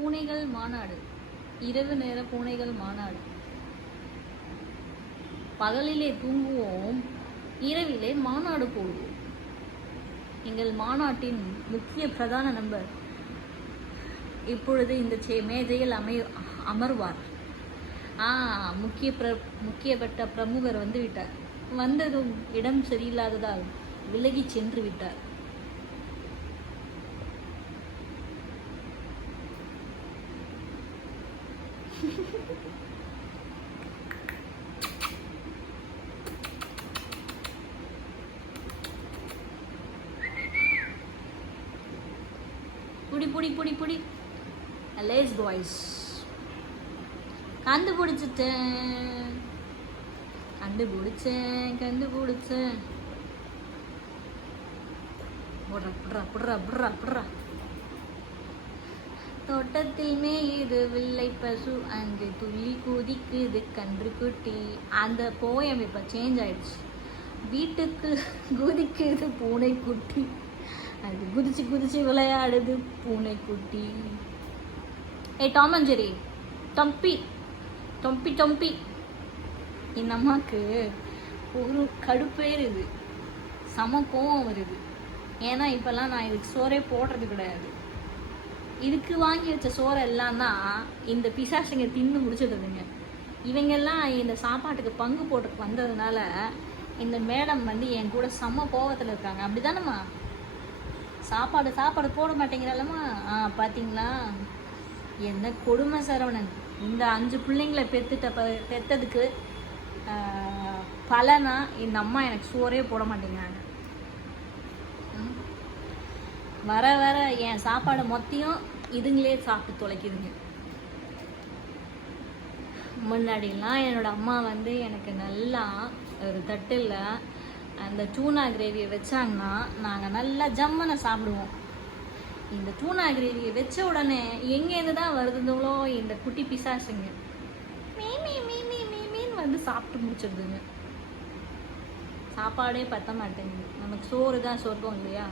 பூனைகள் மாநாடு, இரவு நேர பூனைகள் மாநாடு. பகலிலே தூங்குவோம், இரவிலே மாநாடு போடுவோம். எங்கள் மாநாட்டின் முக்கிய பிரதான நம்பர் இப்பொழுது இந்த மேஜையில் அமர்வார். முக்கியப்பட்ட பிரமுகர் வந்து விட்டார். வந்ததும் இடம் சரியில்லாததால் விலகி சென்று விட்டார். புடி புடி புடி புடி லேஸ் பாய்ஸ். கண்டுபிடிச்சிட்டேன். தோட்டத்தில் மேயுது வெள்ளை பசு, அங்கு துள்ளி குதிக்குது கன்று குட்டி. அந்த போயம் இப்போ சேஞ்ச் ஆயிடுச்சு. வீட்டுக்கு குதிக்குது பூனை குட்டி, அது குதிச்சு குதிச்சு விளையாடுது பூனை குட்டி. டாம் அண்ட் ஜெர்ரி, டம்பி டொம்பி டொம்பி. இந்த அம்மாவுக்கு ஒரு கடுப்பேறுது, செம கோவம் வருது. ஏன்னா இப்போல்லாம் நான் இதுக்கு சோறே போடுறது கிடையாது. இதுக்கு வாங்கி வச்ச சோறை எல்லாம் தான் இந்த பிசாசுங்க தின்னு முடிச்சிடுதுங்க. இவங்கெல்லாம் இந்த சாப்பாட்டுக்கு பங்கு போட்டு வந்ததுனால இந்த மேடம் வந்து என் கூட செம்ம கோவத்தில் இருக்காங்க. அப்படி தானேம்மா? சாப்பாடு போட மாட்டேங்கிறாலம்மா. பார்த்தீங்களா என்ன கொடுமை சரவணன். இந்த 5 பிள்ளைங்களை பெற்றதுக்கு பலனா இந்த அம்மா எனக்கு சோறே போட மாட்டேங்கிறாங்க. வர வர என் சாப்பாடு மொத்தையும் இதுங்களே சாப்பிட்டு தொலைக்குதுங்க. முன்னாடிலாம் என்னோட அம்மா வந்து எனக்கு நல்லா ஒரு தட்டில் அந்த டூனா கிரேவியை வச்சாங்கன்னா நாங்கள் நல்லா ஜம்மனை சாப்பிடுவோம். இந்த டூனா கிரேவியை வச்ச உடனே எங்கேருந்து தான் வருதுங்களோ இந்த குட்டி பிசாசுங்க மீன் வந்து சாப்பிட்டு முடிச்சிடுதுங்க. சாப்பாடே பத்த மாட்டேங்குது. நமக்கு சோறு தான் சொர்க்கம் இல்லையா?